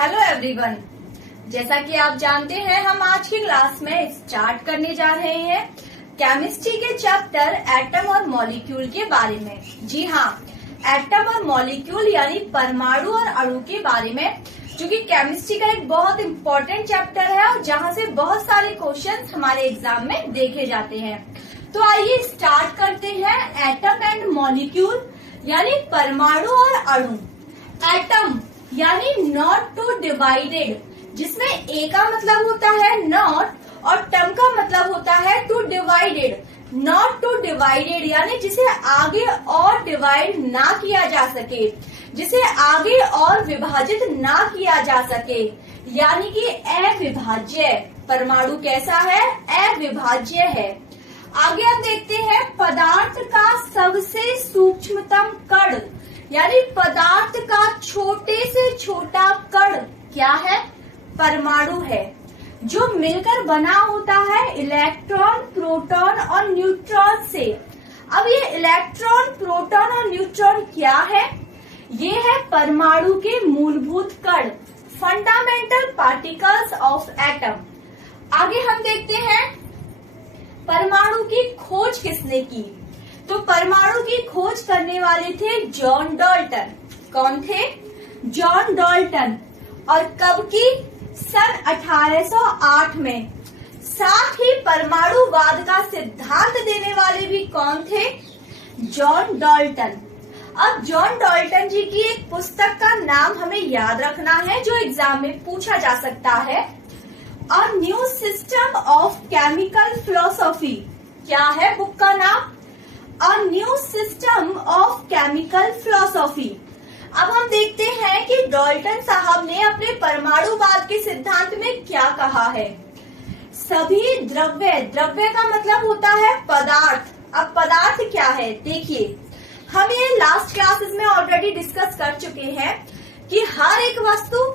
Hello everyone, जैसा कि आप जानते हैं हम आज की क्लास में स्टार्ट करने जा रहे हैं केमिस्ट्री के चैप्टर एटम और मॉलिक्यूल के बारे में। जी हाँ, एटम और मॉलिक्यूल यानी परमाणु और अणु के बारे में, जो कि केमिस्ट्री का एक बहुत इम्पोर्टेंट चैप्टर है और जहाँ से बहुत सारे क्वेश्चंस हमारे एग्जाम में देखे जाते हैं। तो आइए स्टार्ट करते हैं एटम एंड मॉलिक्यूल यानी परमाणु और अणु। एटम यानी नॉट टू डिवाइडेड, जिसमें ए का मतलब होता है नॉट और टम का मतलब होता है two divided. Not two divided यानी जिसे आगे और डिवाइड ना किया जा सके, जिसे आगे और विभाजित ना किया जा सके, यानी कि अविभाज्य। परमाणु कैसा है? अविभाज्य है। आगे हम देखते हैं पदार्थ का सबसे सूक्ष्मतम कण, यानी पदार्थ का छोटे से छोटा कण क्या है? परमाणु है, जो मिलकर बना होता है इलेक्ट्रॉन, प्रोटॉन और न्यूट्रॉन से। अब ये इलेक्ट्रॉन, प्रोटॉन और न्यूट्रॉन क्या है? ये है परमाणु के मूलभूत कण, फंडामेंटल पार्टिकल्स ऑफ एटम। आगे हम देखते हैं परमाणु की खोज किसने की। तो परमाणु की खोज करने वाले थे जॉन डाल्टन। कौन थे? John Dalton. और कब की? सन 1808 में। साथ ही परमाणुवाद का सिद्धांत देने वाले भी कौन थे? John Dalton. अब जॉन डाल्टन जी की एक पुस्तक का नाम हमें याद रखना है, जो एग्जाम में पूछा जा सकता है। A new system of chemical philosophy. क्या है बुक का नाम? A new system of chemical philosophy. अब हम देखते हैं कि डाल्टन साहब ने अपने परमाणुवाद के सिद्धांत में क्या कहा है। सभी द्रव्य, द्रव्य का मतलब होता है पदार्थ। अब पदार्थ क्या है? देखिए, हम ये लास्ट क्लासेस में ऑलरेडी डिस्कस कर चुके हैं कि हर एक वस्तु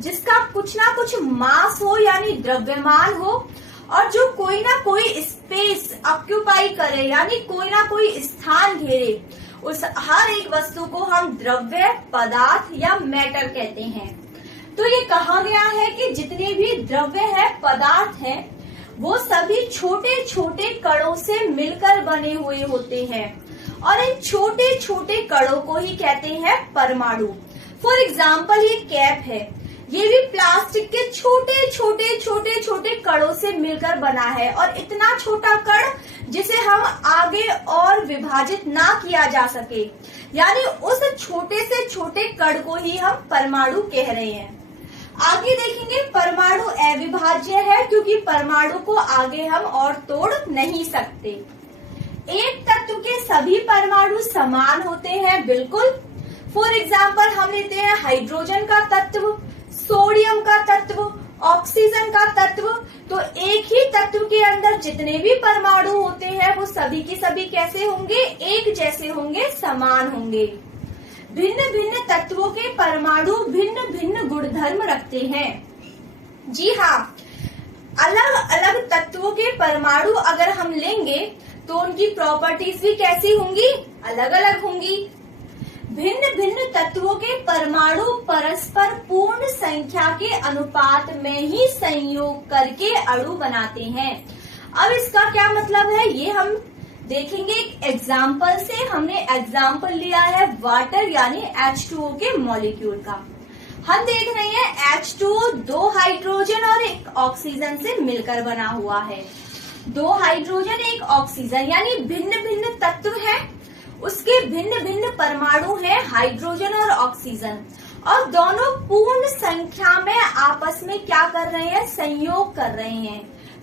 जिसका कुछ ना कुछ मास हो यानी द्रव्यमान हो, और जो कोई ना कोई स्पेस ऑक्यूपाई करे यानी कोई ना कोई स्थान घेरे, उस हर एक वस्तु को हम द्रव्य, पदार्थ या मैटर कहते हैं। तो ये कहा गया है कि जितने भी द्रव्य है, पदार्थ है, वो सभी छोटे छोटे कणों से मिलकर बने हुए होते हैं और इन छोटे छोटे कणों को ही कहते हैं परमाणु। फॉर एग्जाम्पल ये कैप है, ये भी प्लास्टिक के छोटे छोटे छोटे छोटे कणों से मिलकर बना है, और इतना छोटा कण जिसे हम आगे और विभाजित ना किया जा सके, यानी उस छोटे से छोटे कण को ही हम परमाणु कह रहे हैं। आगे देखेंगे परमाणु अविभाज्य है, क्योंकि परमाणु को आगे हम और तोड़ नहीं सकते। एक तत्व के सभी परमाणु समान होते हैं? बिल्कुल। फॉर एग्जाम्पल हम लेते हैं हाइड्रोजन का तत्व, सोडियम का तत्व, ऑक्सीजन का तत्व। तो एक ही तत्व के अंदर जितने भी परमाणु होते हैं वो सभी के सभी कैसे होंगे? एक जैसे होंगे, समान होंगे। भिन्न भिन्न तत्वों के परमाणु भिन्न भिन्न गुणधर्म रखते हैं। जी हाँ, अलग अलग तत्वों के परमाणु अगर हम लेंगे तो उनकी प्रॉपर्टीज भी कैसी होंगी? अलग अलग होंगी। भिन्न भिन्न तत्वों के परमाणु परस्पर पूर्ण संख्या के अनुपात में ही संयोग करके अणु बनाते हैं। अब इसका क्या मतलब है ये हम देखेंगे एक एग्जाम्पल से। हमने एग्जाम्पल लिया है वाटर यानी H2O के मॉलिक्यूल का। हम देख रहे हैं H2O दो हाइड्रोजन और एक ऑक्सीजन से मिलकर बना हुआ है। दो हाइड्रोजन एक ऑक्सीजन यानी भिन्न भिन्न तत्व है, उसके भिन्न भिन्न परमाणु हैं हाइड्रोजन और ऑक्सीजन, और दोनों पूर्ण संख्या में आपस में क्या कर रहे हैं? संयोग कर रहे हैं।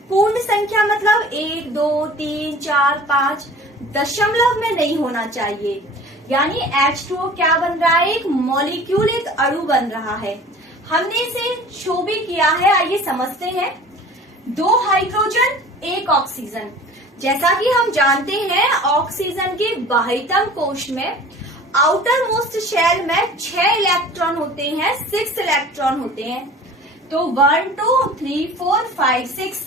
पूर्ण संख्या मतलब 1, 2, 3, 4, 5 दशमलव में नहीं होना चाहिए। यानी H2O क्या बन रहा है? एक मॉलिक्यूल, एक अणु बन रहा है। हमने इसे शो भी किया है, आइए समझते हैं। दो हाइड्रोजन एक ऑक्सीजन। जैसा कि हम जानते हैं ऑक्सीजन के बाह्यतम कोश में आउटर मोस्ट शेल में 6 इलेक्ट्रॉन होते हैं, 6 इलेक्ट्रॉन होते हैं। तो 1, 2, 3, 4, 5, 6।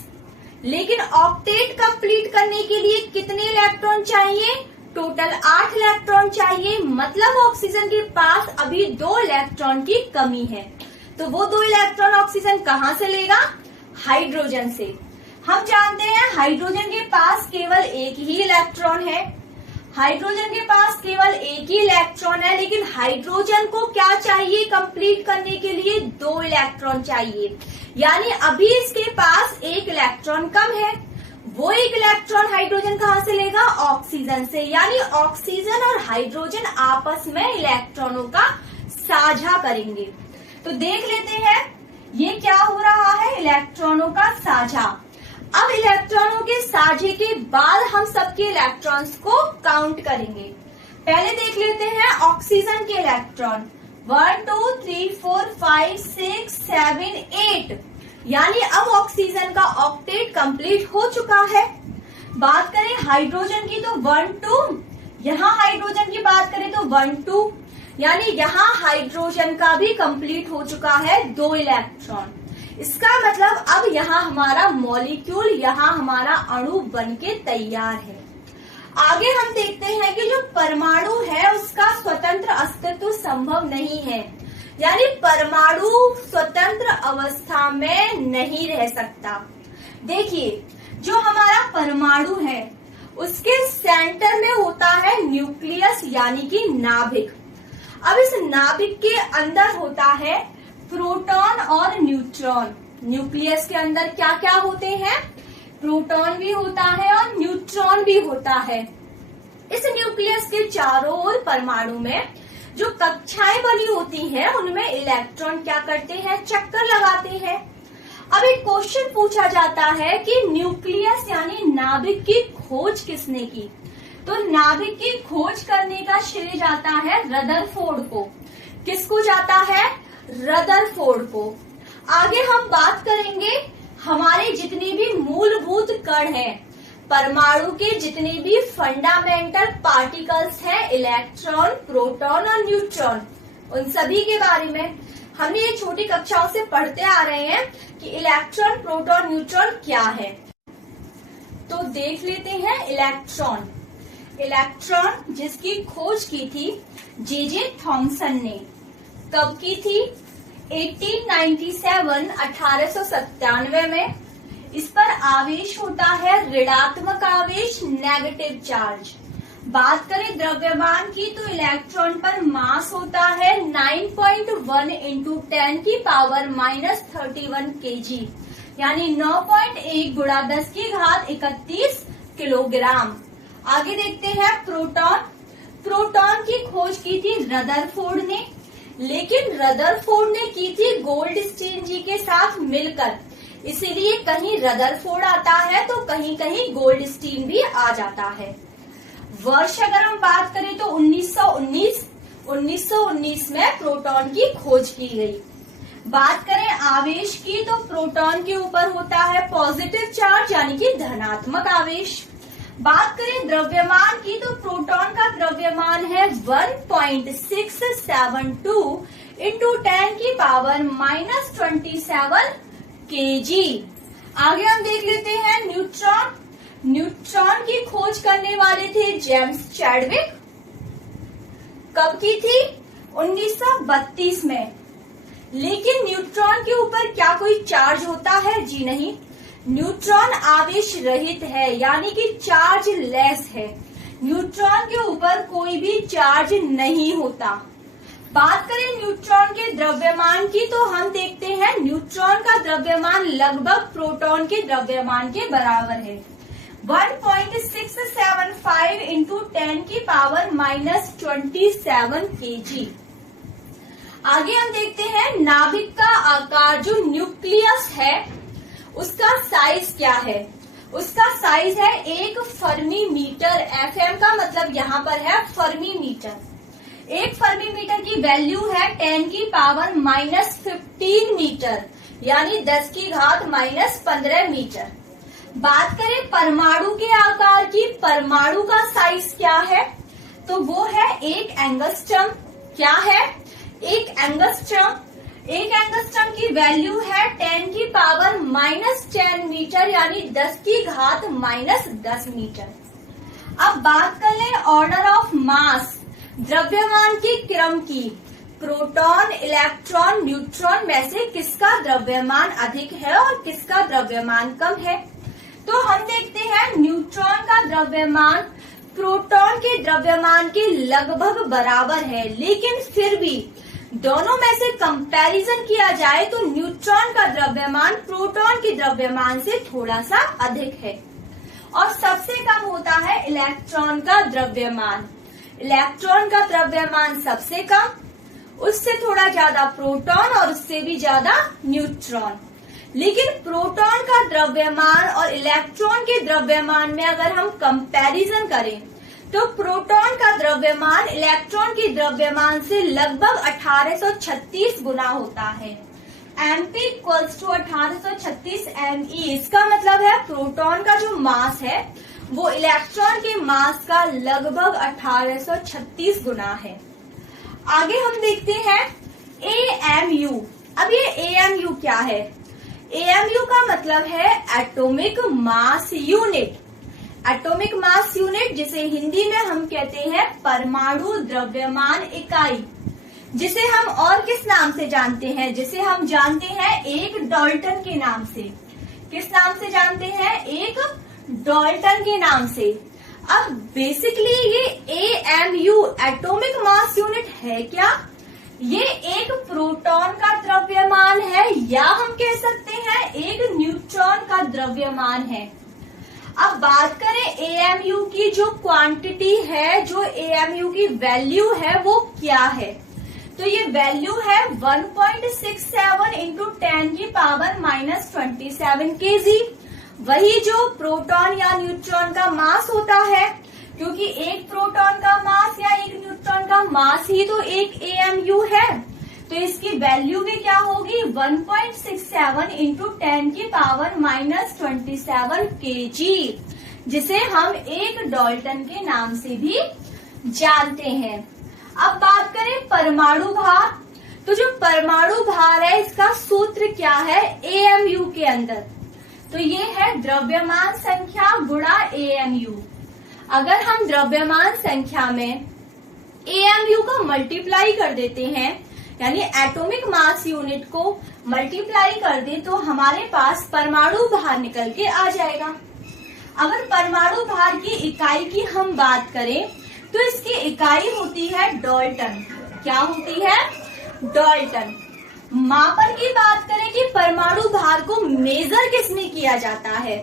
लेकिन ऑक्टेट कंप्लीट करने के लिए कितने इलेक्ट्रॉन चाहिए? टोटल 8 इलेक्ट्रॉन चाहिए। मतलब ऑक्सीजन के पास अभी 2 इलेक्ट्रॉन की कमी है। तो वो 2 इलेक्ट्रॉन ऑक्सीजन कहाँ से लेगा? हाइड्रोजन से। हम जानते हैं हाइड्रोजन के पास केवल एक ही इलेक्ट्रॉन है। हाइड्रोजन के पास केवल एक ही इलेक्ट्रॉन है, लेकिन हाइड्रोजन को क्या चाहिए कंप्लीट करने के लिए? 2 इलेक्ट्रॉन चाहिए। यानी अभी इसके पास एक इलेक्ट्रॉन कम है। वो एक इलेक्ट्रॉन हाइड्रोजन कहाँ से लेगा? ऑक्सीजन से। यानी ऑक्सीजन और हाइड्रोजन आपस में इलेक्ट्रॉनों का साझा करेंगे। तो देख लेते हैं ये क्या हो रहा है, इलेक्ट्रॉनों का साझा। अब इलेक्ट्रॉनों के साझे के बाद हम सबके इलेक्ट्रॉन्स को काउंट करेंगे। पहले देख लेते हैं ऑक्सीजन के इलेक्ट्रॉन 1 2 3 4 5 6 7 8। यानी अब ऑक्सीजन का ऑक्टेट कंप्लीट हो चुका है। बात करें हाइड्रोजन की तो 1 2, यहाँ हाइड्रोजन की बात करें तो 1 2, यानी यहाँ हाइड्रोजन का भी कंप्लीट हो चुका है 2 इलेक्ट्रॉन। इसका मतलब अब यहाँ हमारा मॉलिक्यूल, यहाँ हमारा अणु बनके तैयार है। आगे हम देखते हैं कि जो परमाणु है उसका स्वतंत्र अस्तित्व संभव नहीं है, यानी परमाणु स्वतंत्र अवस्था में नहीं रह सकता। देखिए जो हमारा परमाणु है उसके सेंटर में होता है न्यूक्लियस यानी कि नाभिक। अब इस नाभिक के अंदर होता है प्रोटॉन और न्यूट्रॉन। न्यूक्लियस के अंदर क्या क्या होते हैं? प्रोटॉन भी होता है और न्यूट्रॉन भी होता है। इस न्यूक्लियस के चारों ओर परमाणु में जो कक्षाएं बनी होती हैं उनमें इलेक्ट्रॉन क्या करते हैं? चक्कर लगाते हैं। अब एक क्वेश्चन पूछा जाता है कि न्यूक्लियस यानी नाभिक की खोज किसने की? तो नाभिक की खोज करने का श्रेय जाता है रदरफोर्ड को। किसको जाता है? रदरफोर्ड को। आगे हम बात करेंगे हमारे जितने भी मूलभूत कण हैं, परमाणु के जितने भी फंडामेंटल पार्टिकल्स हैं, इलेक्ट्रॉन, प्रोटॉन और न्यूट्रॉन, उन सभी के बारे में हमने ये छोटी कक्षाओं से पढ़ते आ रहे हैं कि इलेक्ट्रॉन, प्रोटॉन, न्यूट्रॉन क्या है। तो देख लेते हैं इलेक्ट्रॉन। इलेक्ट्रॉन जिसकी खोज की थी जे थॉमसन ने, कब की थी? 1897 में। इस पर आवेश होता है ऋणात्मक आवेश, नेगेटिव चार्ज। बात करें द्रव्यमान की तो इलेक्ट्रॉन पर मास होता है 9.1 इंटू 10 की पावर -31 kg, यानी 9.1 गुणा 10 की घात 31 किलोग्राम। आगे देखते हैं प्रोटॉन। प्रोटॉन की खोज की थी रदरफोर्ड ने, लेकिन रदरफोर्ड ने की थी गोल्डस्टीन जी के साथ मिलकर, इसीलिए कहीं रदरफोर्ड आता है तो कहीं कहीं गोल्डस्टीन भी आ जाता है। वर्ष अगर हम बात करें तो 1919 में प्रोटॉन की खोज की गई। बात करें आवेश की तो प्रोटॉन के ऊपर होता है पॉजिटिव चार्ज यानी कि धनात्मक आवेश। बात करें द्रव्यमान की तो प्रोटॉन का द्रव्यमान है 1.672 इंटू 10 की पावर -27 kg। आगे हम देख लेते हैं न्यूट्रॉन। न्यूट्रॉन की खोज करने वाले थे जेम्स चैडविक। कब की थी? 1932 में। लेकिन न्यूट्रॉन के ऊपर क्या कोई चार्ज होता है? जी नहीं, न्यूट्रॉन आवेश रहित है यानी कि चार्ज लेस है। न्यूट्रॉन के ऊपर कोई भी चार्ज नहीं होता। बात करें न्यूट्रॉन के द्रव्यमान की तो हम देखते हैं न्यूट्रॉन का द्रव्यमान लगभग प्रोटॉन के द्रव्यमान के बराबर है, 1.675 इंटू 10 की पावर -27 kg। आगे हम देखते हैं नाभिक का आकार, जो न्यूक्लियस है उसका साइज क्या है? उसका साइज है 1 फर्मी मीटर। FM का मतलब यहाँ पर है फर्मी मीटर। 1 फर्मी मीटर की वैल्यू है 10 की पावर -15 मीटर, यानी 10 की घात -15 मीटर। बात करें परमाणु के आकार की, परमाणु का साइज क्या है? तो वो है 1 एंगस्ट्रम। क्या है? 1 एंगस्ट्रम। 1 एंगस्ट्रम की वैल्यू है 10 की पावर -10 मीटर, यानी 10 की घात -10 मीटर। अब बात कर लें ऑर्डर ऑफ मास, द्रव्यमान के क्रम की। प्रोटॉन, इलेक्ट्रॉन, न्यूट्रॉन में से किसका द्रव्यमान अधिक है और किसका द्रव्यमान कम है। तो हम देखते हैं न्यूट्रॉन का द्रव्यमान प्रोटॉन के द्रव्यमान के लगभग बराबर है, लेकिन फिर भी दोनों में से कंपैरिजन किया जाए तो न्यूट्रॉन का द्रव्यमान प्रोटॉन के द्रव्यमान से थोड़ा सा अधिक है। और सबसे कम होता है इलेक्ट्रॉन का द्रव्यमान। इलेक्ट्रॉन का द्रव्यमान सबसे कम, उससे थोड़ा ज्यादा प्रोटॉन और उससे भी ज्यादा न्यूट्रॉन। लेकिन प्रोटॉन का द्रव्यमान और इलेक्ट्रॉन के द्रव्यमान में अगर हम कंपैरिजन करें तो प्रोटॉन का द्रव्यमान इलेक्ट्रॉन के द्रव्यमान से लगभग 1836 गुना होता है। Mp equals to 1836 Me। इसका मतलब है प्रोटॉन का जो मास है वो इलेक्ट्रॉन के मास का लगभग 1836 गुना है। आगे हम देखते हैं AMU। अब ये AMU क्या है? AMU का मतलब है atomic mass unit. Atomic mass unit जिसे हिंदी में हम कहते हैं परमाणु द्रव्यमान इकाई, जिसे हम और किस नाम से जानते हैं? जिसे हम जानते हैं एक डाल्टन के नाम से। किस नाम से जानते हैं? एक डाल्टन के नाम से। अब बेसिकली ये AMU एटॉमिक मास यूनिट है क्या? ये एक प्रोटॉन का द्रव्यमान है या हम कह सकते हैं एक न्यूट्रॉन का द्रव्यमान है। अब बात करें AMU की जो क्वांटिटी है, जो AMU की वैल्यू है वो क्या है? तो ये वैल्यू है 1.67 इंटू 10 की पावर -27 kg। वही जो प्रोटॉन या न्यूट्रॉन का मास होता है, क्योंकि एक प्रोटॉन का मास या एक न्यूट्रॉन का मास ही तो एक AMU है, तो इसकी वैल्यू भी क्या होगी? 1.67 इंटू 10 की पावर -27 kg, जिसे हम एक डाल्टन के नाम से भी जानते हैं। अब बात करें परमाणु भार। तो जो परमाणु भार है इसका सूत्र क्या है AMU के अंदर? तो ये है द्रव्यमान संख्या गुणा AMU। अगर हम द्रव्यमान संख्या में AMU को मल्टीप्लाई कर देते हैं, यानी एटॉमिक मास यूनिट को मल्टीप्लाई कर दें, तो हमारे पास परमाणु भार निकल के आ जाएगा। अगर परमाणु भार की इकाई की हम बात करें तो इसकी इकाई होती है डाल्टन। क्या होती है? डाल्टन। मापन की बात करें कि परमाणु भार को मेजर किसमें किया जाता है,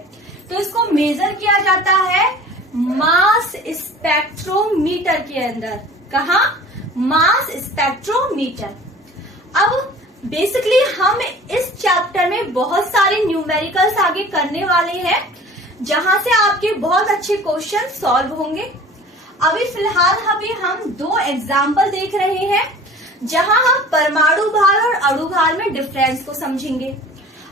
तो इसको मेजर किया जाता है मास स्पेक्ट्रोमीटर के अंदर। कहा? मास स्पेक्ट्रोमीटर। अब बेसिकली हम इस चैप्टर में बहुत सारे न्यूमेरिकल्स आगे करने वाले हैं, जहां से आपके बहुत अच्छे क्वेश्चन सॉल्व होंगे। अभी फिलहाल हम 2 एग्जाम्पल देख रहे हैं, जहां हम परमाणु भार और अणु भार में डिफरेंस को समझेंगे।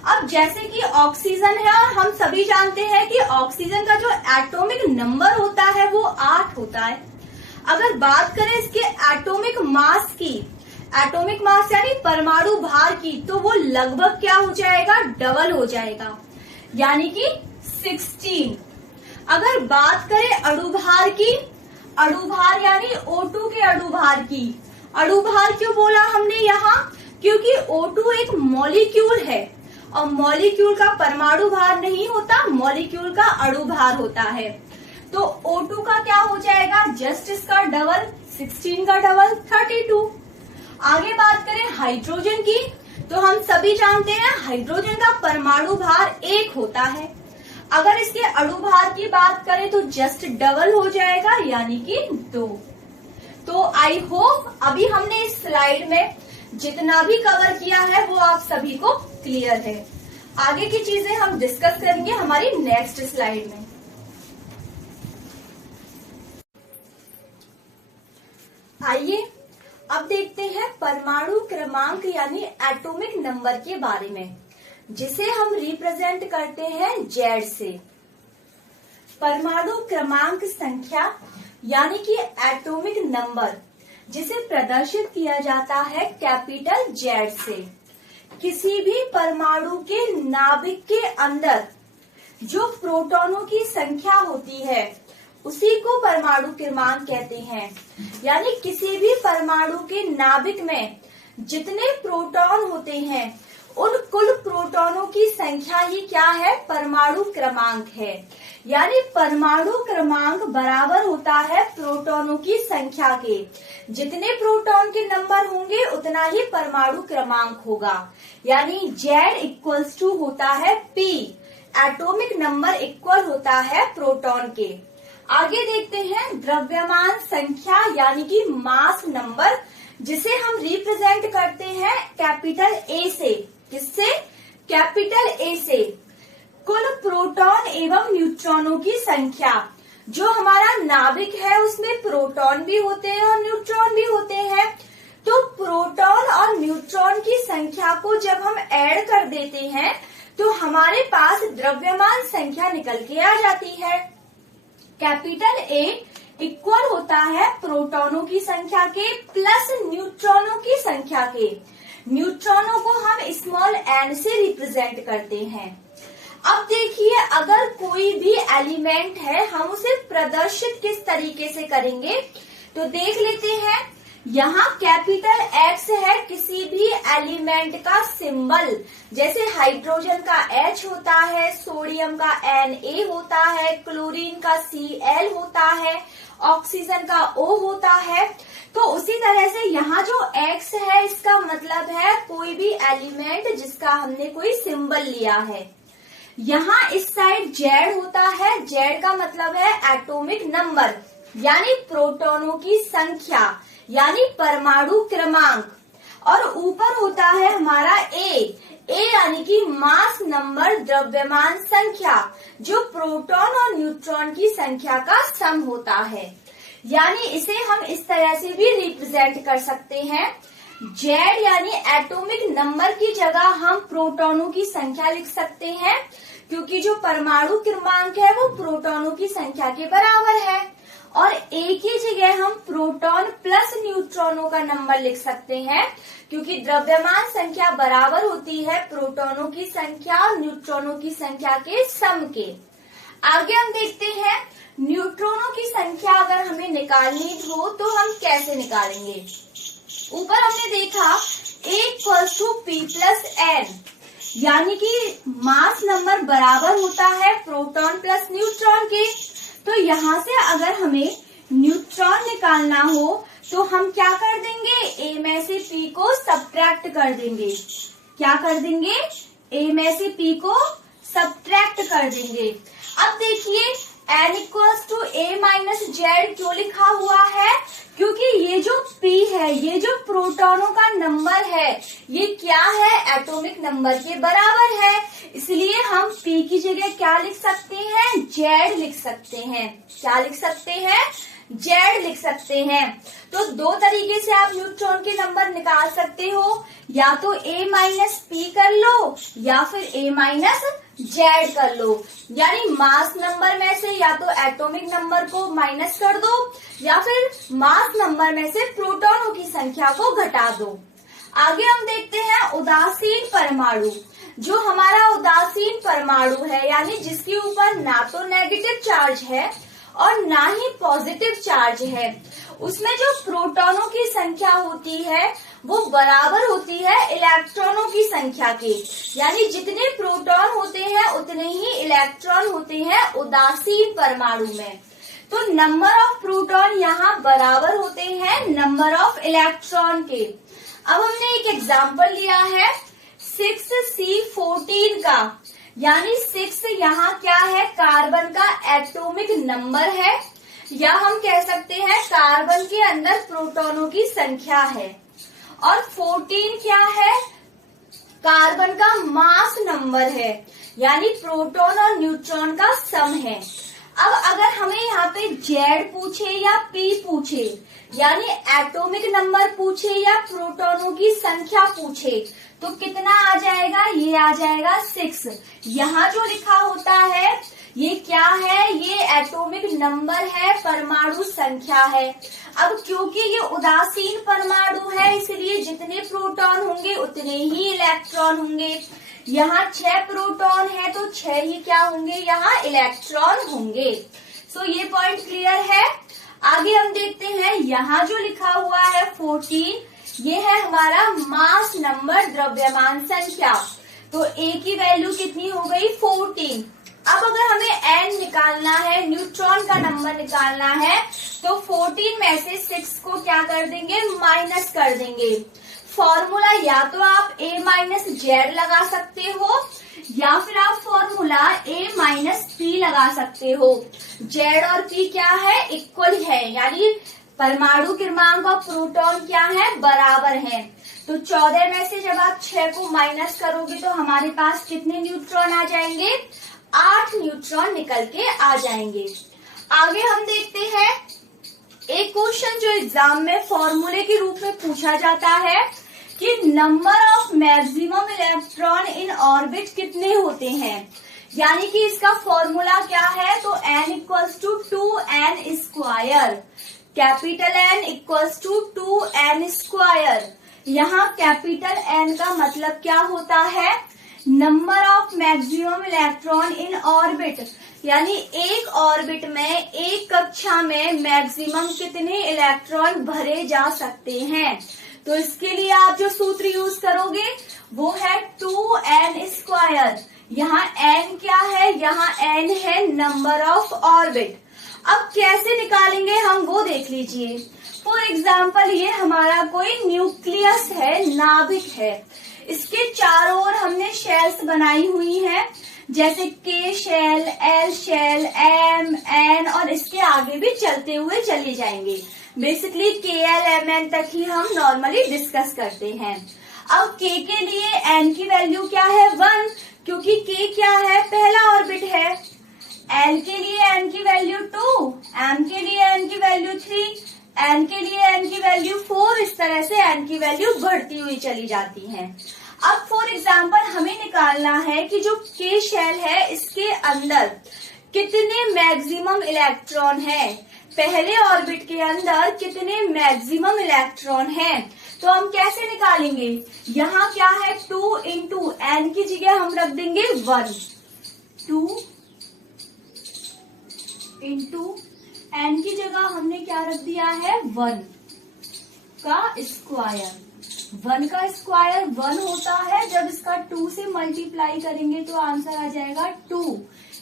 अब जैसे कि ऑक्सीजन है और हम सभी जानते हैं कि ऑक्सीजन का जो एटॉमिक नंबर होता है वो 8 होता है। अगर बात करें इसके एटॉमिक मास की, एटॉमिक मास यानी परमाणु भार की, तो वो लगभग क्या हो जाएगा? डबल हो जाएगा, यानी कि 16। अगर बात करें अणु भार की, अणु भार यानी O2 के अणु भार की। अणु भार क्यों बोला हमने यहाँ? क्योंकि O2 एक मॉलिक्यूल है और मॉलिक्यूल का परमाणु भार नहीं होता, मॉलिक्यूल का अणु भार होता है। तो O2 का क्या हो जाएगा? जस्ट इसका डबल, 16 का डबल 32। आगे बात करें हाइड्रोजन की, तो हम सभी जानते हैं हाइड्रोजन का परमाणु भार 1 होता है। अगर इसके अणु भार की बात करें तो जस्ट डबल हो जाएगा, यानी कि 2। तो आई होप अभी हमने इस स्लाइड में जितना भी कवर किया है वो आप सभी को क्लियर है। आगे की चीजें हम डिस्कस करेंगे हमारी नेक्स्ट स्लाइड में। आइए अब देखते हैं परमाणु क्रमांक यानी एटॉमिक नंबर के बारे में, जिसे हम रिप्रेजेंट करते हैं Z से। परमाणु क्रमांक संख्या यानी कि एटॉमिक नंबर, जिसे प्रदर्शित किया जाता है कैपिटल Z से। किसी भी परमाणु के नाभिक के अंदर जो प्रोटॉनों की संख्या होती है उसी को परमाणु क्रमांक कहते हैं। यानी किसी भी परमाणु के नाभिक में जितने प्रोटॉन होते हैं उन कुल प्रोटॉनों की संख्या ही क्या है, परमाणु क्रमांक है। यानी परमाणु क्रमांक बराबर होता है प्रोटॉनों की संख्या के। जितने प्रोटॉन के नंबर होंगे उतना ही परमाणु क्रमांक होगा। यानी Z इक्वल्स टू होता है P, एटॉमिक नंबर इक्वल होता है प्रोटॉन के। आगे देखते हैं द्रव्यमान संख्या यानी कि मास नंबर, जिसे हम रिप्रेजेंट करते हैं कैपिटल A से। किससे? कैपिटल A से। कुल प्रोटॉन एवं न्यूट्रॉनों की संख्या। जो हमारा नाभिक है उसमें प्रोटॉन भी होते हैं और न्यूट्रॉन भी होते हैं। तो प्रोटॉन और न्यूट्रॉन की संख्या को जब हम ऐड कर देते हैं तो हमारे पास द्रव्यमान संख्या निकल के आ जाती है। कैपिटल A इक्वल होता है प्रोटॉनों की संख्या के प्लस न्यूट्रॉनों की संख्या के। न्यूट्रॉनों को हम स्मॉल n से रिप्रेजेंट करते हैं। अब देखिए, अगर कोई भी एलिमेंट है हम उसे प्रदर्शित किस तरीके से करेंगे तो देख लेते हैं। यहाँ कैपिटल X है किसी भी एलिमेंट का सिंबल, जैसे हाइड्रोजन का H होता है, सोडियम का Na होता है, क्लोरीन का Cl होता है, ऑक्सीजन का O होता है। तो उसी तरह से यहाँ जो X है इसका मतलब है कोई भी एलिमेंट जिसका हमने कोई सिंबल लिया है। यहाँ इस साइड Z होता है, Z का मतलब है एटॉमिक नंबर यानी प्रोटॉनों की संख्या यानी परमाणु क्रमांक, और ऊपर होता है हमारा A यानी कि मास नंबर द्रव्यमान संख्या, जो प्रोटॉन और न्यूट्रॉन की संख्या का सम होता है। यानी इसे हम इस तरह से भी रिप्रेजेंट कर सकते हैं। Z यानी एटॉमिक नंबर की जगह हम प्रोटॉनों की संख्या लिख सकते हैं, क्योंकि जो परमाणु क्रमांक है वो प्रोटॉनों की संख्या के बराबर है। और A की जगह हम प्रोटॉन प्लस न्यूट्रॉनों का नंबर लिख सकते हैं, क्योंकि द्रव्यमान संख्या बराबर होती है प्रोटॉनों की संख्या और न्यूट्रॉनों की संख्या के सम के। आगे हम देखते हैं न्यूट्रॉनों की संख्या अगर हमें निकालनी हो तो हम कैसे निकालेंगे। ऊपर हमने देखा A equals to P plus N, यानी कि मास नंबर बराबर होता है प्रोटॉन प्लस न्यूट्रॉन के। तो यहाँ से अगर हमें न्यूट्रॉन निकालना हो तो हम क्या कर देंगे, A में से P को सब्ट्रैक्ट कर देंगे। क्या कर देंगे? A में से P को सब्ट्रैक्ट कर देंगे। अब देखिए N equals to A minus Z क्यों लिखा हुआ है, क्योंकि ये जो P है, ये जो प्रोटॉनों का नंबर है, ये क्या है, एटॉमिक नंबर के बराबर है। इसलिए हम P की जगह क्या लिख सकते हैं, Z लिख सकते हैं। क्या लिख सकते हैं? Z लिख सकते हैं। तो दो तरीके से आप न्यूट्रॉन के नंबर निकाल सकते हो, या तो A माइनस P कर लो या फिर A माइनस Z कर लो। यानी मास नंबर में से या तो एटॉमिक नंबर को माइनस कर दो या फिर मास नंबर में से प्रोटॉनों की संख्या को घटा दो। आगे हम देखते हैं उदासीन परमाणु। जो हमारा उदासीन परमाणु है, यानी जिसके ऊपर ना तो नेगेटिव चार्ज है और ना ही पॉजिटिव चार्ज है, उसमें जो प्रोटॉनों की संख्या होती है वो बराबर होती है इलेक्ट्रॉनों की संख्या के। यानी जितने प्रोटॉन होते हैं उतने ही इलेक्ट्रॉन होते हैं उदासीन परमाणु में। तो नंबर ऑफ प्रोटॉन यहाँ बराबर होते हैं नंबर ऑफ इलेक्ट्रॉन के। अब हमने एक एग्जाम्पल लिया है 6C14 का, यानी 6 यहाँ क्या है, कार्बन का एटॉमिक नंबर है, या हम कह सकते हैं कार्बन के अंदर प्रोटॉनों की संख्या है। और 14 क्या है, कार्बन का मास नंबर है, यानी प्रोटॉन और न्यूट्रॉन का सम है। अब अगर हमें यहाँ पे Z पूछे या P पूछे, यानी एटॉमिक नंबर पूछे या प्रोटॉनों की संख्या पूछे, तो कितना आ जाएगा, ये आ जाएगा 6। यहाँ जो लिखा होता है ये क्या है, ये एटॉमिक नंबर है, परमाणु संख्या है। अब क्योंकि ये उदासीन परमाणु है इसलिए जितने प्रोटॉन होंगे उतने ही इलेक्ट्रॉन होंगे। यहाँ 6 प्रोटॉन है तो 6 ही क्या होंगे, यहाँ इलेक्ट्रॉन होंगे। सो ये पॉइंट क्लियर है। आगे हम देखते हैं, यहाँ जो लिखा हुआ है 14, ये है हमारा मास नंबर, द्रव्यमान संख्या। तो ए की वैल्यू कितनी हो गई 14। अब अगर हमें एन निकालना है, न्यूट्रॉन का नंबर निकालना है, तो 14 में से 6 को क्या कर देंगे, माइनस कर देंगे। फॉर्मूला या तो आप a माइनस जेड लगा सकते हो या फिर आप फॉर्मूला a माइनस पी लगा सकते हो। जेड और पी क्या है, इक्वल है, यानी परमाणु क्रमांक और प्रोटॉन क्या है, बराबर है। तो 14 में से जब आप 6 को माइनस करोगे तो हमारे पास कितने न्यूट्रॉन आ जाएंगे, 8 न्यूट्रॉन निकल के आ जाएंगे। आगे हम देखते हैं एक क्वेश्चन जो एग्जाम में फॉर्मूले के रूप में पूछा जाता है कि number of maximum electron in orbit कितने होते हैं। यानी कि इसका फॉर्मूला क्या है, तो n equals to 2n square, capital N equals to 2n square. यहाँ कैपिटल N का मतलब क्या होता है, number of maximum electron in orbit, यानी एक ऑर्बिट में, एक कक्षा में मैक्सिमम कितने इलेक्ट्रॉन भरे जा सकते हैं। तो इसके लिए आप जो सूत्र यूज करोगे वो है 2n स्क्वायर। यहाँ n क्या है, यहाँ n है नंबर ऑफ ऑर्बिट। अब कैसे निकालेंगे हम वो देख लीजिए। फॉर एग्जाम्पल ये हमारा कोई न्यूक्लियस है, नाभिक है, इसके चारों ओर हमने शेल्स बनाई हुई हैं, जैसे K shell, L shell, M, N, और इसके आगे भी चलते हुए चले जाएंगे। बेसिकली के एल एम एन तक ही हम नॉर्मली डिस्कस करते हैं। अब के लिए एन की वैल्यू क्या है, 1, क्योंकि के क्या है, पहला ऑर्बिट है। एल के लिए एन की वैल्यू 2, एम के लिए एन की वैल्यू 3, एन के लिए एन की वैल्यू 4, इस तरह से एन की वैल्यू बढ़ती हुई चली जाती है। अब फॉर एग्जाम्पल हमें निकालना है कि जो के शेल है इसके अंदर कितने मैक्सिमम इलेक्ट्रॉन है, पहले ऑर्बिट के अंदर कितने मैक्सिमम इलेक्ट्रॉन हैं। तो हम कैसे निकालेंगे, यहाँ क्या है 2 इंटू एन की जगह हम रख देंगे 1, 2 इंटू एन की जगह हमने क्या रख दिया है, 1 का स्क्वायर। 1 का स्क्वायर 1 होता है, जब इसका 2 से मल्टीप्लाई करेंगे तो आंसर आ जाएगा 2।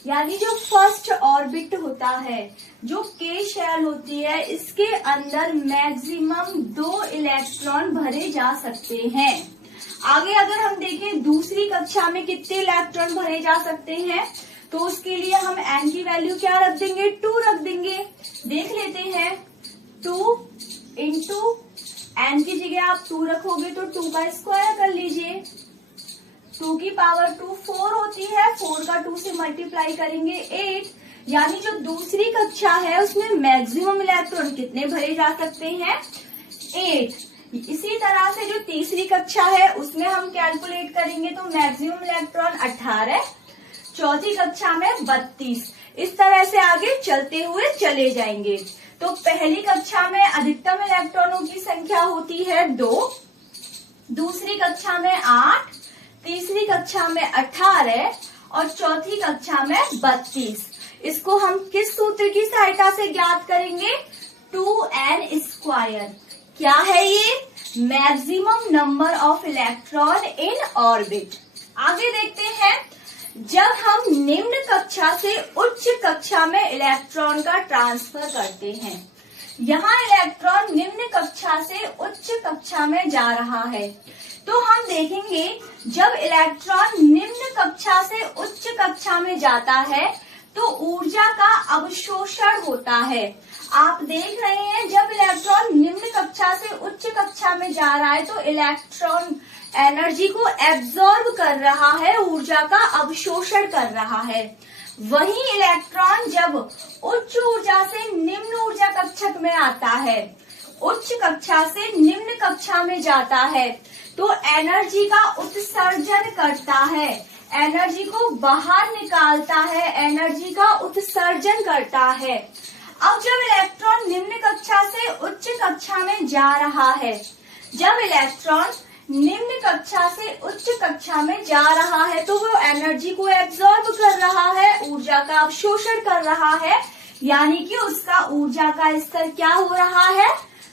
यानी जो फर्स्ट ऑर्बिट होता है, जो के शेल होती है, इसके अंदर मैक्सिमम 2 इलेक्ट्रॉन भरे जा सकते हैं। आगे अगर हम देखें दूसरी कक्षा में कितने इलेक्ट्रॉन भरे जा सकते हैं, तो उसके लिए हम n की वैल्यू क्या रख देंगे, 2 रख देंगे। देख लेते हैं, 2 इंटू n की जगह आप 2 रखोगे तो 2 का स्क्वायर कर लीजिए। 2 की पावर 2 4 होती है, 4 का 2 से मल्टीप्लाई करेंगे 8। यानी जो दूसरी कक्षा है उसमें मैक्सिमम इलेक्ट्रॉन कितने भरे जा सकते हैं, 8। इसी तरह से जो तीसरी कक्षा है उसमें हम कैलकुलेट करेंगे तो मैक्सिमम इलेक्ट्रॉन 18, चौथी कक्षा में 32। इस तरह से आगे चलते हुए चले जाएंगे। तो पहली कक्षा में अधिकतम इलेक्ट्रॉनों की संख्या होती है 2, दूसरी कक्षा में 8, तीसरी कक्षा में 18 और चौथी कक्षा में 32। इसको हम किस सूत्र की सहायता से ज्ञात करेंगे, 2n स्क्वायर। क्या है ये, maximum number of electron in orbit. आगे देखते हैं, जब हम निम्न कक्षा से उच्च कक्षा में इलेक्ट्रॉन का ट्रांसफर करते हैं, यहाँ इलेक्ट्रॉन निम्न कक्षा से उच्च कक्षा में जा रहा है, तो हम देखेंगे जब इलेक्ट्रॉन निम्न कक्षा से उच्च कक्षा में जाता है तो ऊर्जा का अवशोषण होता है। आप देख रहे हैं जब इलेक्ट्रॉन निम्न कक्षा से उच्च कक्षा में जा रहा है तो इलेक्ट्रॉन एनर्जी को एब्जॉर्ब कर रहा है, ऊर्जा का अवशोषण कर रहा है। वहीं इलेक्ट्रॉन जब उच्च ऊर्जा से निम्न ऊर्जा कक्षा में आता है, उच्च कक्षा से निम्न कक्षा में जाता है, तो एनर्जी का उत्सर्जन करता है, एनर्जी को बाहर निकालता है, एनर्जी का उत्सर्जन करता है। अब जब इलेक्ट्रॉन निम्न कक्षा से उच्च कक्षा में जा रहा है, जब इलेक्ट्रॉन निम्न कक्षा से उच्च कक्षा में जा रहा है तो वो एनर्जी को एब्जॉर्ब कर रहा है, ऊर्जा का अवशोषण कर रहा है, यानी कि उसका ऊर्जा का स्तर क्या हो रहा है,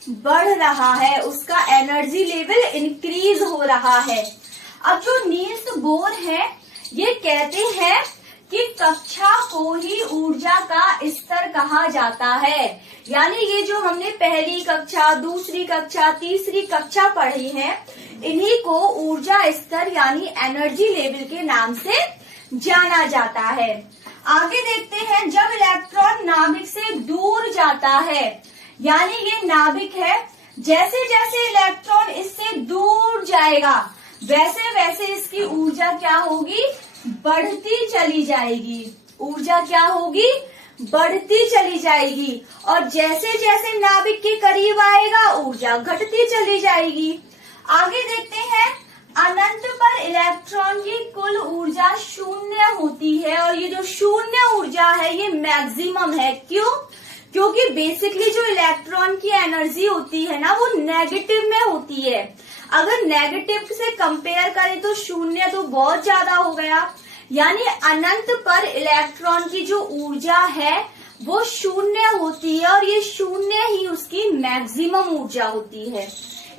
बढ़ रहा है, उसका एनर्जी लेवल इंक्रीज हो रहा है। अब जो नील्स बोर है ये कहते हैं कि कक्षा को ही ऊर्जा का स्तर कहा जाता है। यानी ये जो हमने पहली कक्षा, दूसरी कक्षा, तीसरी कक्षा पढ़ी है, इन्हीं को ऊर्जा स्तर यानी एनर्जी लेवल के नाम से जाना जाता है। आगे देखते हैं, जब इलेक्ट्रॉन नाभिक से दूर जाता है, यानी ये नाभिक है, जैसे जैसे इलेक्ट्रॉन इससे दूर जाएगा वैसे वैसे इसकी ऊर्जा क्या होगी, बढ़ती चली जाएगी। ऊर्जा क्या होगी, बढ़ती चली जाएगी। और जैसे जैसे नाभिक के करीब आएगा ऊर्जा घटती चली जाएगी। आगे देखते हैं, अनंत पर इलेक्ट्रॉन की कुल ऊर्जा शून्य होती है। और ये जो शून्य ऊर्जा है ये मैक्सिमम है। क्यों? क्योंकि बेसिकली जो इलेक्ट्रॉन की एनर्जी होती है ना वो नेगेटिव में होती है। अगर नेगेटिव से कंपेयर करें तो शून्य तो बहुत ज्यादा हो गया। यानी अनंत पर इलेक्ट्रॉन की जो ऊर्जा है वो शून्य होती है और ये शून्य ही उसकी मैक्सिमम ऊर्जा होती है।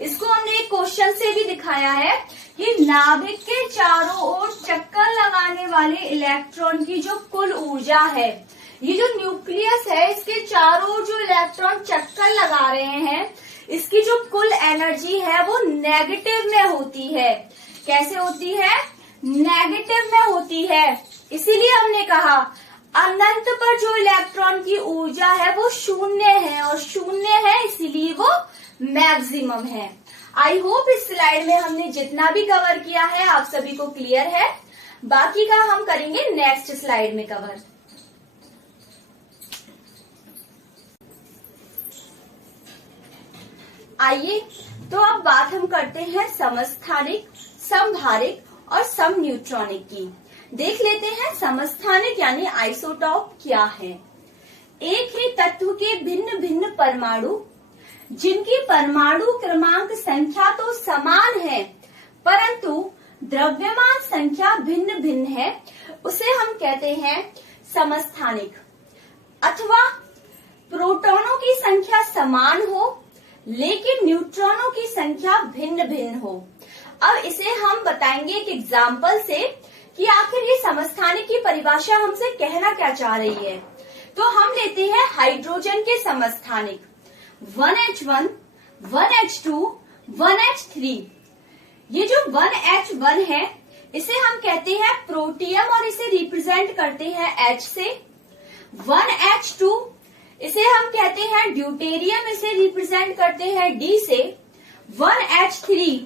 इसको हमने एक क्वेश्चन से भी दिखाया है कि नाभिक के चारों ओर चक्कर लगाने वाले इलेक्ट्रॉन की जो कुल ऊर्जा है, ये जो न्यूक्लियस है इसके चारों ओर जो इलेक्ट्रॉन चक्कर लगा रहे हैं, इसकी जो कुल एनर्जी है वो नेगेटिव में होती है। कैसे होती है? नेगेटिव में होती है। इसीलिए हमने कहा अनंत पर जो इलेक्ट्रॉन की ऊर्जा है वो शून्य है और शून्य है इसीलिए वो मैक्सिमम है। आई होप इस स्लाइड में हमने जितना भी कवर किया है आप सभी को क्लियर है। बाकी का हम करेंगे नेक्स्ट स्लाइड में कवर। आइए तो अब बात हम करते हैं समस्थानिक, समभारिक और समन्यूट्रॉनिक की। देख लेते हैं समस्थानिक यानी आइसोटॉप क्या है। एक ही तत्व के भिन्न भिन्न परमाणु जिनकी परमाणु क्रमांक संख्या तो समान है परंतु द्रव्यमान संख्या भिन्न भिन्न है, उसे हम कहते हैं समस्थानिक। अथवा प्रोटॉनों की संख्या समान हो लेकिन न्यूट्रॉनों की संख्या भिन्न भिन्न हो। अब इसे हम बताएंगे एक एग्जाम्पल से कि आखिर ये समस्थानिक की परिभाषा हमसे कहना क्या चाह रही है। तो हम लेते हैं हाइड्रोजन के समस्थानिक 1H1, 1H2, 1H3। ये जो 1H1 है इसे हम कहते हैं प्रोटियम और इसे रिप्रेजेंट करते हैं H से। 1H2 इसे हम कहते हैं ड्यूटेरियम, इसे रिप्रेजेंट करते हैं D से। 1H3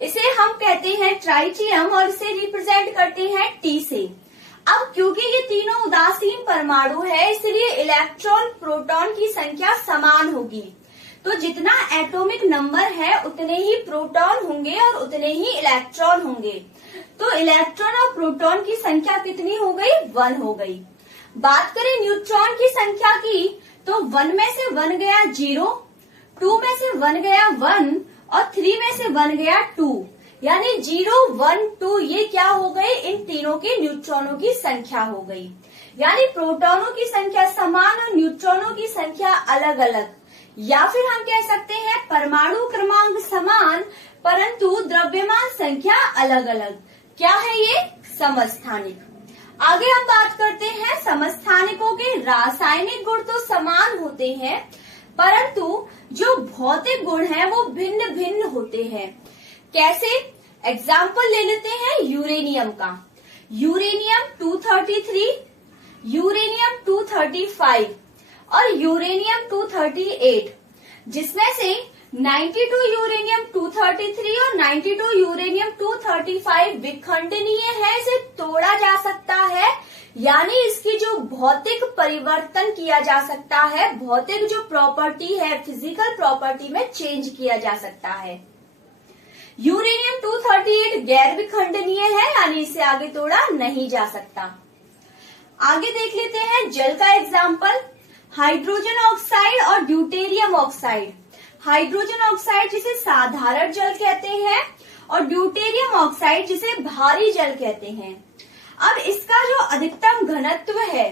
इसे हम कहते हैं ट्राइटियम और इसे रिप्रेजेंट करते हैं T से। अब क्योंकि ये तीनों उदासीन परमाणु है इसलिए इलेक्ट्रॉन प्रोटॉन की संख्या समान होगी। तो जितना एटॉमिक नंबर है उतने ही प्रोटॉन होंगे और उतने ही इलेक्ट्रॉन होंगे। तो इलेक्ट्रॉन और प्रोटॉन की संख्या कितनी हो गई? 1 हो गई। बात करें न्यूट्रॉन की संख्या की तो 1 में से 1 गया 0, 2 में से 1 गया 1 और 3 में से 1 गया 2। यानी 0, 1, 2 ये क्या हो गए? इन तीनों के न्यूट्रॉनों की संख्या हो गई। यानी प्रोटॉनों की संख्या समान और न्यूट्रॉनों की संख्या अलग अलग। या फिर हम कह सकते हैं परमाणु क्रमांक समान परंतु द्रव्यमान संख्या अलग अलग। क्या है ये? समस्थानिक। आगे हम बात करते हैं समस्थानिकों के रासायनिक गुण तो समान होते हैं परंतु जो भौतिक गुण हैं वो भिन्न भिन्न होते हैं। कैसे? एग्जाम्पल ले लेते हैं यूरेनियम का। यूरेनियम 233, यूरेनियम 235 और यूरेनियम 238, जिसमें से 92 यूरेनियम 233 और 92 यूरेनियम 235 विखंडनीय है, इसे तोड़ा जा सकता है। यानी इसकी जो भौतिक परिवर्तन किया जा सकता है, भौतिक जो प्रॉपर्टी है फिजिकल प्रॉपर्टी में चेंज किया जा सकता है। यूरेनियम 238 गैर विखंडनीय है यानी इसे आगे तोड़ा नहीं जा सकता। आगे देख लेते हैं जल का एग्जाम्पल, हाइड्रोजन ऑक्साइड और ड्यूटेरियम ऑक्साइड। हाइड्रोजन ऑक्साइड जिसे साधारण जल कहते हैं और ड्यूटेरियम ऑक्साइड जिसे भारी जल कहते हैं। अब इसका जो अधिकतम घनत्व है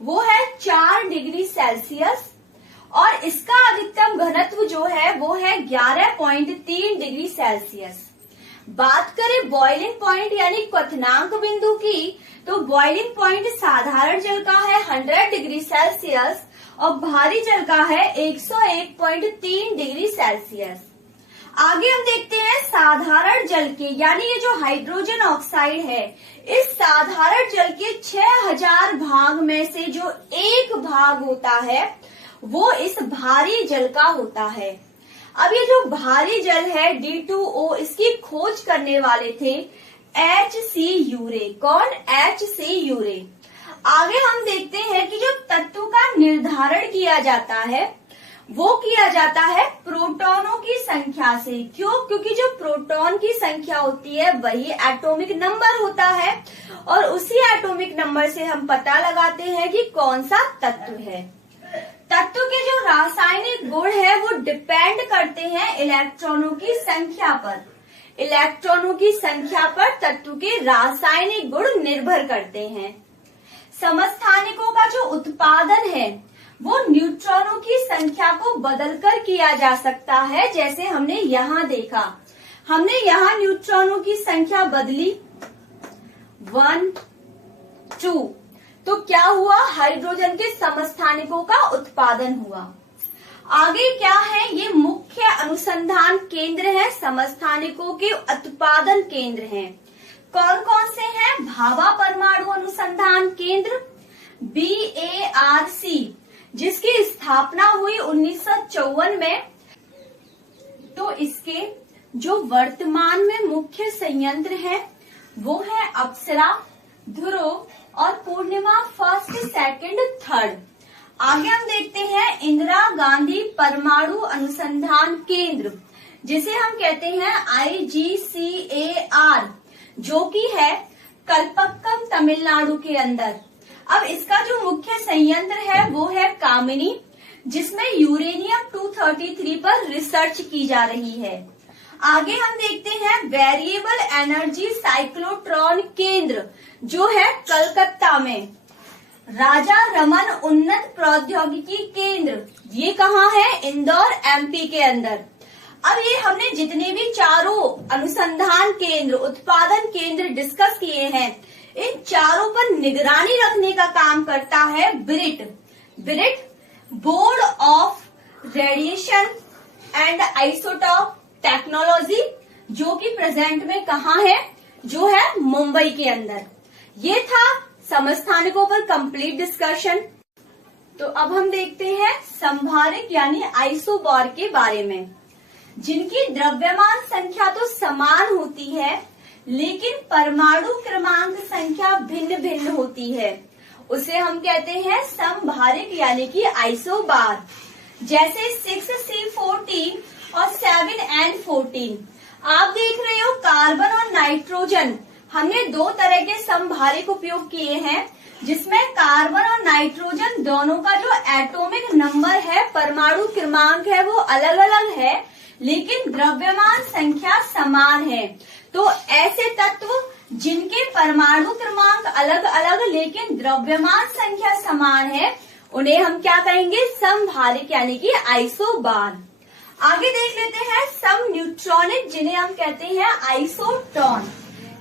वो है 4 डिग्री सेल्सियस और इसका अधिकतम घनत्व जो है वो है 11.3 डिग्री सेल्सियस। बात करें बॉइलिंग पॉइंट यानी क्वथनांक बिंदु की, तो बॉइलिंग पॉइंट साधारण जल का है 100 डिग्री सेल्सियस और भारी जल का है 101.3 डिग्री सेल्सियस। आगे हम देखते हैं साधारण जल के, यानी ये जो हाइड्रोजन ऑक्साइड है, इस साधारण जल के 6000 भाग में से जो 1 भाग होता है वो इस भारी जल का होता है। अब ये जो भारी जल है D2O, इसकी खोज करने वाले थे HC यूरे। कौन? HC यूरे। आगे हम देखते हैं कि जो तत्व का निर्धारण किया जाता है वो किया जाता है प्रोटॉनों की संख्या से। क्यों? क्योंकि जो प्रोटॉन की संख्या होती है वही एटॉमिक नंबर होता है और उसी एटॉमिक नंबर से हम पता लगाते हैं कि कौन सा तत्व है। तत्व के जो रासायनिक गुण है वो डिपेंड करते हैं इलेक्ट्रॉनों की संख्या पर। इलेक्ट्रॉनों की संख्या पर तत्व के रासायनिक गुण निर्भर करते हैं। समस्थानिकों का जो उत्पादन है वो न्यूट्रॉनों की संख्या को बदलकर किया जा सकता है। जैसे हमने यहाँ देखा, हमने यहाँ न्यूट्रॉनों की संख्या बदली 1, 2, तो क्या हुआ? हाइड्रोजन के समस्थानिकों का उत्पादन हुआ। आगे क्या है? ये मुख्य अनुसंधान केंद्र है, समस्थानिकों के उत्पादन केंद्र हैं। कौन कौन से हैं? भाभा परमाणु अनुसंधान केंद्र BARC, जिसकी स्थापना हुई 1954 में। तो इसके जो वर्तमान में मुख्य संयंत्र है वो है अप्सरा, ध्रुव और पूर्णिमा 1st, 2nd, 3rd। आगे हम देखते हैं इंदिरा गांधी परमाणु अनुसंधान केंद्र, जिसे हम कहते हैं IGCAR, जो कि है कल्पक्कम तमिलनाडु के अंदर। अब इसका जो मुख्य संयंत्र है वो है कामिनी, जिसमें यूरेनियम 233 पर रिसर्च की जा रही है। आगे हम देखते हैं वेरिएबल एनर्जी साइक्लोट्रॉन केंद्र, जो है कलकत्ता में। राजा रमन उन्नत प्रौद्योगिकी केंद्र, ये कहाँ है? इंदौर MP के अंदर। अब ये हमने जितने भी चारों अनुसंधान केंद्र, उत्पादन केंद्र डिस्कस किए हैं, इन चारों पर निगरानी रखने का काम करता है BRIT, board of radiation and isotope technology, जो कि प्रेजेंट में कहाँ है? जो है मुंबई के अंदर। ये था समस्थानिकों पर कंप्लीट डिस्कशन। तो अब हम देखते हैं संभारक यानी आइसोबार के बारे में, जिनकी द्रव्यमान संख्या तो समान होती है लेकिन परमाणु क्रमांक संख्या भिन्न भिन्न होती है। उसे हम कहते हैं संभारक यानी कि आइसोबार। जैसे 6C14 और 7N14। आप देख रहे हो कार्बन और नाइट्रोजन, हमने 2 तरह के संभारक उपयोग किए हैं, जिसमें कार्बन और नाइट्रोजन दोनों का जो एटॉमिक नंबर है, परमाणु क्रमांक है, वो अलग अलग है लेकिन द्रव्यमान संख्या समान है। तो ऐसे तत्व जिनके परमाणु क्रमांक अलग अलग लेकिन द्रव्यमान संख्या समान है, उन्हें हम क्या कहेंगे? संभारक यानी कि आइसोबार। आगे देख लेते हैं सम न्यूट्रॉनिक, जिन्हें हम कहते हैं आइसोटॉन।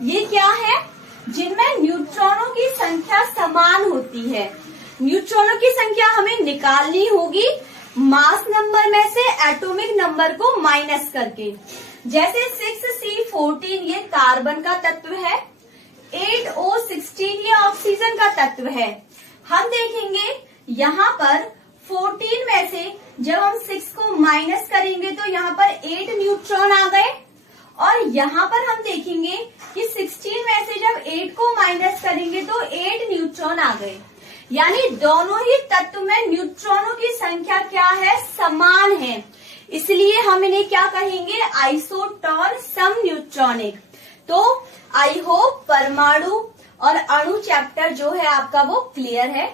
ये क्या है? जिनमें न्यूट्रॉनों की संख्या समान होती है। न्यूट्रॉनों की संख्या हमें निकालनी होगी मास नंबर में से एटॉमिक नंबर को माइनस करके। जैसे 6C14 ये कार्बन का तत्व है, 8O16 ये ऑक्सीजन का तत्व है। हम देखेंगे यहाँ पर 14 में से जब हम 6 को माइनस करेंगे तो यहाँ पर 8 न्यूट्रॉन आ गए, और यहाँ पर हम देखेंगे कि 16 में से जब 8 को माइनस करेंगे तो 8 न्यूट्रॉन आ गए। यानी दोनों ही तत्व में न्यूट्रॉनों की संख्या क्या है? समान है। इसलिए हम इन्हें क्या कहेंगे? आइसोटॉन सम न्यूट्रॉनिक। तो आई होप परमाणु और अणु चैप्टर जो है आपका वो क्लियर है।